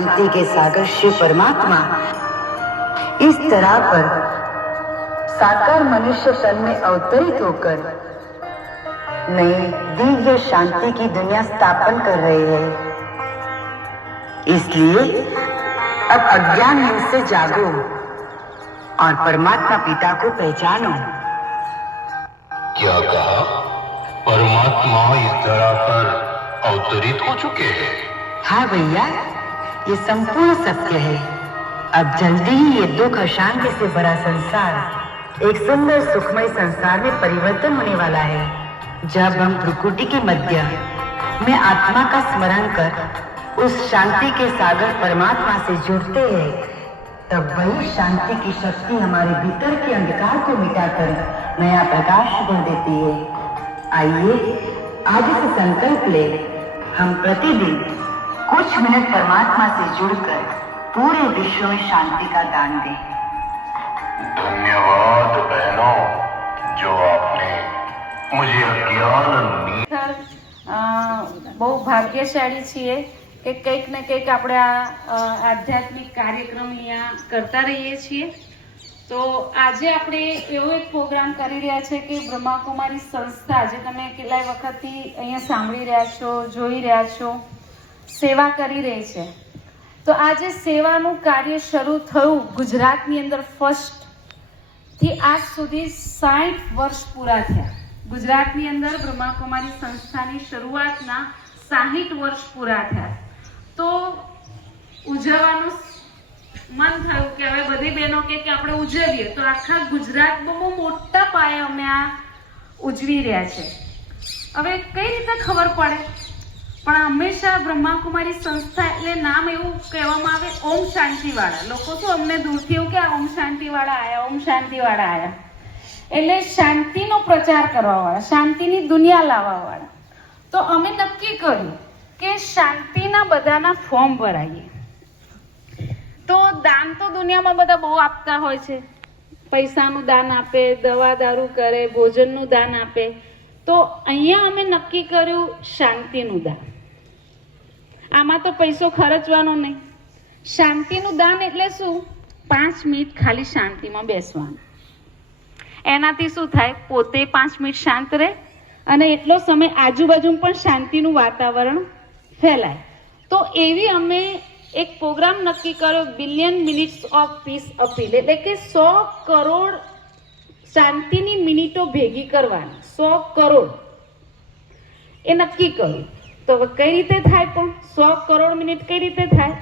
शांति के सागर शिव परमात्मा इस तरह पर साकार मनुष्य तन में अवतरित होकर नई दिव्य शांति की दुनिया स्थापन कर रहे हैं। इसलिए अब अज्ञान योग से जागो और परमात्मा पिता को पहचानो। क्या कहा? परमात्मा इस धरा पर अवतरित हो चुके हैं। हाँ भैया, ये संपूर्ण सत्य है। अब जल्दी ही ये दुख अशांति से भरा संसार एक सुंदर सुखमय संसार में परिवर्तन होने वाला है। जब हम प्रकृति के मध्य में आत्मा का स्मरण कर उस शांति के सागर परमात्मा से जुड़ते हैं, तब वही शांति की शक्ति हमारे भीतर के अंधकार को मिटाकर नया प्रकाश भर देती है। आइए आज से संकल्प ले, हम प्रतिदिन कुछ मिनट परमात्मा से जुड़कर पूरे विश्व में शांति का दान दें। धन्यवाद बहनों, जो आपने मुझे अज्ञान બહુ ભાગ્યશાળી છીએ કે કંઈક ને કંઈક આપણે આ આધ્યાત્મિક કાર્યક્રમ અહીંયા કરતા રહીએ છીએ। તો આજે આપણે એવો એક પ્રોગ્રામ કરી રહ્યા છે કે બ્રહ્માકુમારી સંસ્થા, જે તમે કેટલાય વખતથી અહીંયા સાંભળી રહ્યા છો, જોઈ રહ્યા છો, સેવા કરી રહી છે। તો આજે સેવાનું કાર્ય શરૂ થયું ગુજરાતની અંદર ફર્સ્ટથી આજ સુધી 60 વર્ષ પૂરા થયા। ગુજરાતની અંદર બ્રહ્માકુમારી સંસ્થાની શરૂઆતના 60 વર્ષ પૂરા થયા। તો ઉજવવાનું મન થયું કે હવે બધી બહેનો કે આપણે ઉજવીએ, તો આખા ગુજરાતમાં બહુ મોટા પાયે અમે આ ઉજવી રહ્યા છે। હવે કઈ રીતે ખબર પડે? પણ હંમેશા બ્રહ્માકુમારી સંસ્થા એટલે નામ એવું કહેવામાં આવે ઓમ શાંતિવાળા। લોકો શું અમને દૂરથી એવું કે ઓમ શાંતિવાળા આયા, ઓમ શાંતિવાળા આયા, એટલે શાંતિનો પ્રચાર કરવાવાળા, શાંતિની દુનિયા લાવવાવાળા। તો અમે નક્કી કર્યું કે શાંતિના બધાના ફોર્મ ભરાઈએ। તો દાન તો દુનિયામાં બધા બહુ આપતા હોય છે, પૈસાનું દાન આપે, દવા દારૂ કરે, ભોજનનું દાન આપે। તો અહીંયા અમે નક્કી કર્યું શાંતિનું દાન। આમાં તો પૈસો ખર્ચવાનો નહીં, શાંતિનું દાન એટલે શું? 5 મિનિટ ખાલી શાંતિમાં બેસવાનું। એનાથી શું થાય? પોતે 5 મિનિટ શાંત રહે અને એટલો સમય આજુબાજુમાં પણ શાંતિનું વાતાવરણ ફેલાય। તો એવી અમે એક પ્રોગ્રામ નક્કી કર્યો, billion minutes of piece appeal, એટલે કે 100 કરોડ શાંતિની મિનિટો ભેગી કરવાની। 100 કરોડ એ નક્કી કર્યું। તો કઈ રીતે થાય? પણ 100 કરોડ મિનિટ કઈ રીતે થાય?